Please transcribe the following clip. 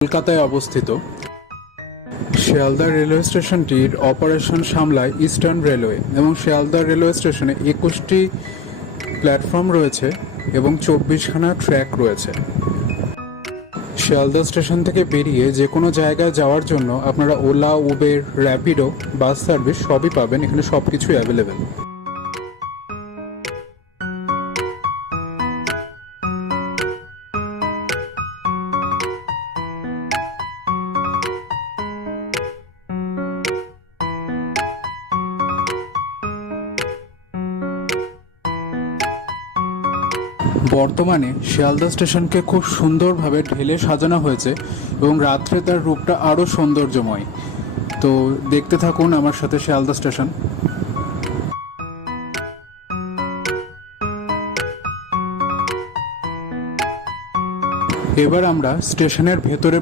কলকাতায় অবস্থিত। Sealdah railway স্টেশনটির operation সামলায় ইস্টার্ন রেলওয়ে এবং শিয়ালদহ রেলওয়ে স্টেশনে 21টি প্ল্যাটফর্ম রয়েছে এবং 24খানা ট্র্যাক রয়েছে। শিয়ালদহ স্টেশন থেকে বেরিয়ে যে কোনো জায়গায় যাওয়ার জন্য আপনারা OLA, Uber, Rapido, bus service সবই পাবেন। এখানে সব কিছুই অ্যাভেলেবেল। বর্তমানে শিয়ালদহ স্টেশনকে খুব সুন্দরভাবে ঢেলে সাজানো হয়েছে এবং রাত্রে তার রূপটা আরও সৌন্দর্যময়। তো দেখতে থাকুন আমার সাথে শিয়ালদহ স্টেশন। এবার আমরা স্টেশনের ভেতরে